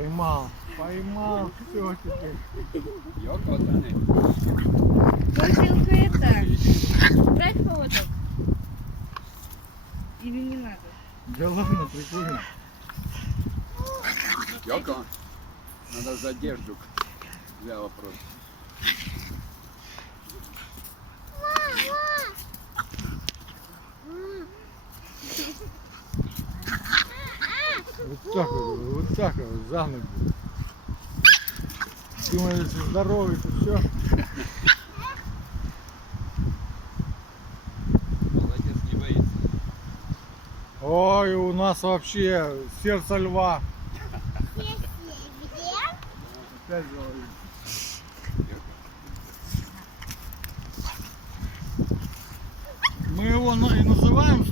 Поймал, поймал, все теперь. Йоко, та не. Бутылка это. Брать поводок? Или не надо? Да ладно, прикольно. Йоко, надо задержку. Взяла просто. Вот так вот, за ноги. Думаю, если здоровый, то все. Молодец, не боится. Ой, у нас вообще сердце льва. Опять говорю. Мы его и называем